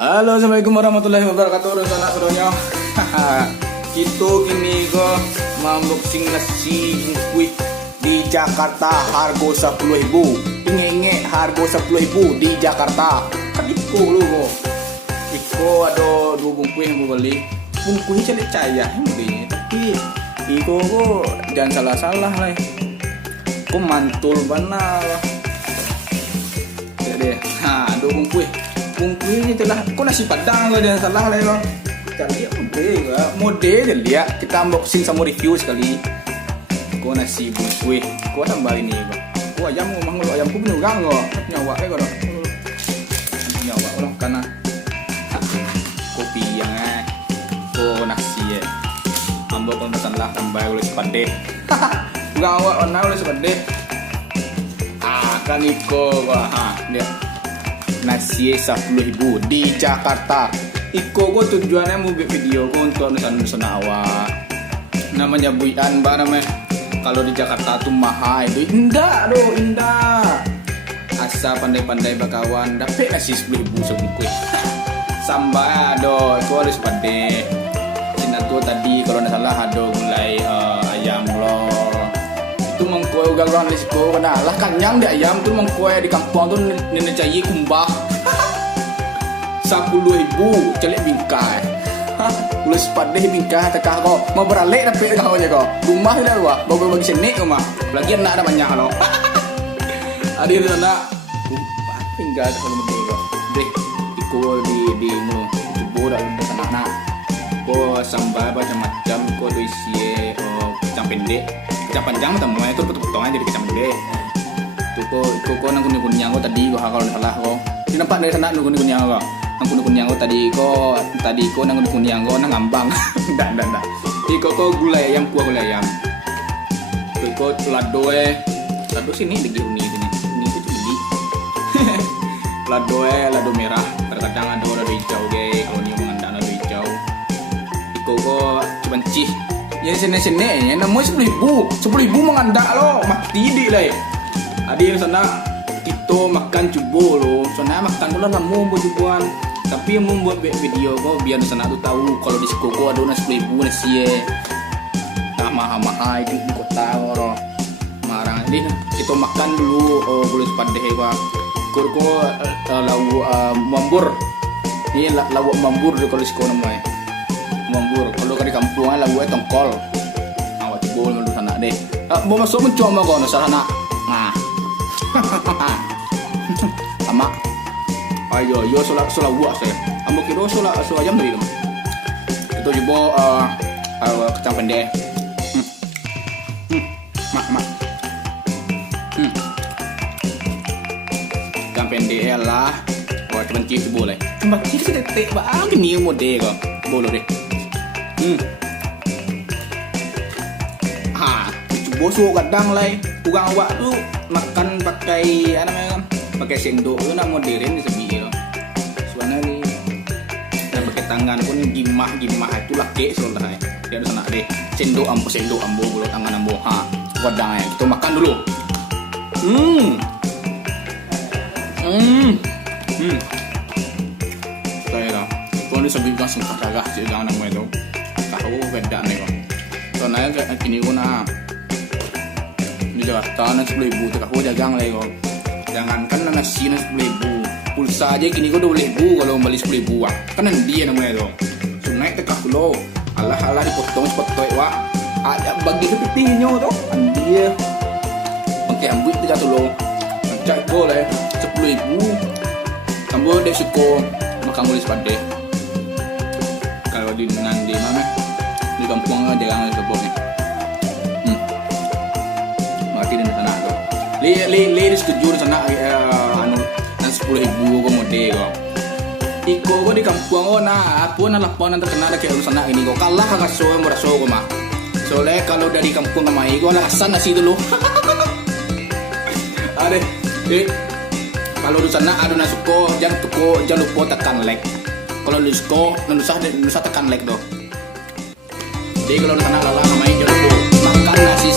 Halo, assalamualaikum warahmatullahi wabarakatuh. Saudara-saudaranya, kita kini ke unboxing nasi bungkus di Jakarta harga 10.000. Ingat harga 10.000 di Jakarta. Kan Iko lu kok. Iko ada 2 bungkus yang mau beli. Bungkus ini caya belinya. Tapi Iko kok jangan salah-salah lah. Kok mantul benar. Jadi, 2 bungkus. Bungkus ini telah kok nasi padang lah, jangan salah lah ya. Kita lihat model je lihat. Kita unboxing sama review sekali. Kok nasi bungkus. Kok tambah ini kok. Kok ayam ngomong lu ayamku punya orang kok. Nyawa kok dah. Nyawa orang karena kopi yang kok nasi ya. Ambok kalau salah tambah oleh sepade. Bukan awak warna oleh sepade. Kan Iko wah lihat. Nasi 10.000 di Jakarta. Iko kok tujuannya mau buat video kok untuk nusan awak. Namanya buian mbak namanya. Kalau di Jakarta tuh mahal itu indah doh indah. Asa pandai-pandai bakawan dapat nasi 10.000 sebungkus. Sambal doh itu harus pandai. Cina tuh tadi kalau nggak salah ada mulai ayam lor. Itu mengkue ugal-ugalan risiko kena lah kenyang di ayam tuh mengkue di kampung tuh nenek cayi kumbah 10.000 celik bingkai ulus padeh bingkai tekah kau mau beralek tapi kau aja kau rumah tidak luar bawa bagi sini kau mah lagi anak ada banyak lo ada di sana tinggal kalau mesti kau deh Iko di mulu coba dah di sana nak kau sambal macam-macam kau tu isi kacang pendek. Kacang panjang temunya itu potong-potong aja jadi kacang pendek. Tuh kok nang kuning-kuningnya kok tadi kok kalau salah kok. Di nampak dari sana nang kuning-kuningnya kok. Nang kuning-kuningnya kok tadi kok nang kuning-kuningnya kok nang ngambang. Ndak. Iko kok gulai ayam kuah gulai ayam. Iko lado sini di uni sini. Ini itu jadi. Lado merah. Terkadang ada lado hijau ge. Kalau ni mengandak lado hijau. Iko kok cubancih. Ya sini namanya 10.000 mengandak lo mati di lah. Adik sana kita makan cubo lo. Sana makan lo namu bujuan. Tapi yang membuat video kok biar sana tu tahu kalau di Sekoko ada nasi 10.000 nasi tak mahal-mahal di kota lo. Marang ini kita makan dulu boleh sepandeh kok. Koko lauk mambur. Ini lauk mambur kalau di Sekoko namanya. Mambur kalau di kampung lah gue tongkol awak coba dulu sana deh mau masuk mencoba kau nasa sana nah sama ayo solat buat saya ambo kira solat jam dari dong itu coba kacang pendek mak kacang pendek lah cuman cip boleh cuma cip sih tetek bang ni mode kau boleh deh bosok kadang lah tukang awak tu makan pakai apa namanya pakai sendok tu nak modern di sebi lo soalnya ni dan pakai tangan pun gimah itu laki soalnya dia ada sana deh sendok ambo bulu tangan ambo kadang kita makan dulu saya lah kalau di sebi kan singkat agak sih jangan namanya tu tahu beda nih kok soalnya kayak gini pun di Jakarta nasi 10.000 tak aku dagang lah kok jangankan nasi 10.000 pulsa aja gini kok 2.000 kalau beli 10.000 kan dia namanya tuh so naik tekah lo alah dipotong wak ada bagi kepitingnya tuh dia pakai ambil 3 lo cak go lah 10.000 tambah dek suko makan boleh sepade kalau di nanti mana di kampung jangan sebutnya mati di sana tu li setuju di sana anu 10.000 kau mode kau Iko kau di kampung kau apa laporan terkenal kayak sana ini kau kalah kakak so yang berasa kau mah soalnya kalau dari kampung kamai kau lah asan nasi dulu ada kalau di sana ada nasi kau jangan lupa tekan like kalau di Sekoko nusa tekan like doh. Jadi kalau di sana lala namanya jangan lupa makan nasi